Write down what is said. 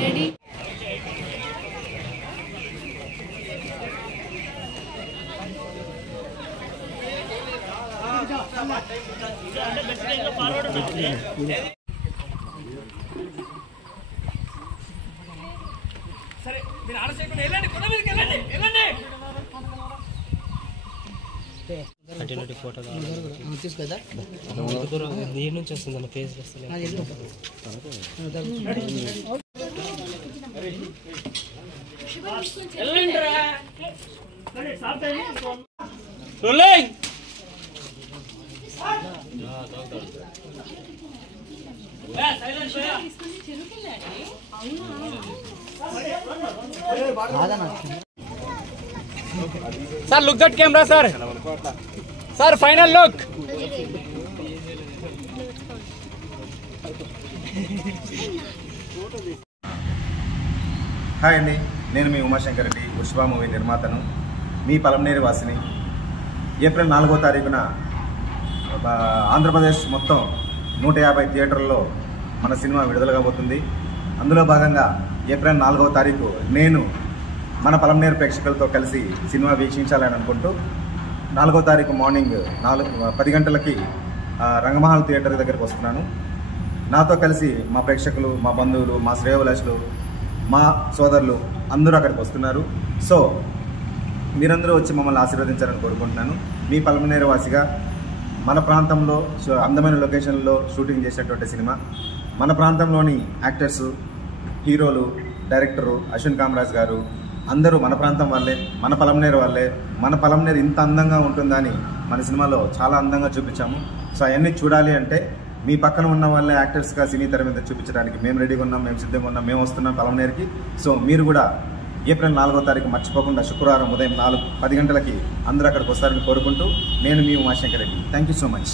Ready సరే మీరు ఆలస్యం వెళ్ళండి కొండ మీదకి వెళ్ళండి వెళ్ళండి కంటిన్యూటీ ఫోటో తీసుకుందా దీని నుంచి వస్తుంది ఫేస్ వస్తుంది sir look that camera sir sir final look hi అండి, నేను మీ ఉమాశంకర్ రెడ్డి, పుష్ప మూవీ నిర్మాతను, మీ పలమనేరు వాసిని. ఏప్రిల్ 4వ తారీఖున ఆంధ్రప్రదేశ్ మొత్తం 150 థియేటర్లలో మన సినిమా విడుదల కాబోతుంది. అందులో భాగంగా ఏప్రిల్ 4వ తారీఖు నేను మన పలమనేరు ప్రేక్షకులతో కలిసి సినిమా వీక్షించాలని అనుకుంటూ 4వ తారీఖు మార్నింగ్ 10 గంటలకి రంగమహల్ థియేటర్ దగ్గరికి వస్తున్నాను. నాతో కలిసి మా ప్రేక్షకులు, మా బంధువులు, మా శ్రేయోభిలాషులు, మా సోదరులు అందరూ అక్కడికి వస్తున్నారు. సో మీరందరూ వచ్చి మమ్మల్ని ఆశీర్వదించాలని కోరుకుంటున్నాను. మీ పలమనేరు వాసిగా మన ప్రాంతంలో అందమైన లొకేషన్లో షూటింగ్ చేసినటువంటి సినిమా, మన ప్రాంతంలోని యాక్టర్సు, హీరోలు, డైరెక్టరు అశ్విన్ కామరాజ్ గారు అందరూ మన ప్రాంతం వాళ్ళే, మన పలమనేరు వాళ్ళే. మన పలమనేరు ఇంత అందంగా ఉంటుందని మన సినిమాలో చాలా అందంగా చూపించాము. సో అవన్నీ చూడాలి అంటే మీ పక్కన ఉన్న వాళ్ళే యాక్టర్స్గా సినీ తెర మీద చూపించడానికి మేము రెడీగా ఉన్నాం, మేము సిద్ధంగా ఉన్నాం, మేము వస్తున్నాం పలమనేరుకి. సో మీరు కూడా ఏప్రిల్ 4వ తారీఖు మర్చిపోకుండా శుక్రవారం ఉదయం 10 గంటలకి అందరూ అక్కడికి వస్తారని కోరుకుంటూ నేను మీ Umashankar Reddy. Thank you so much.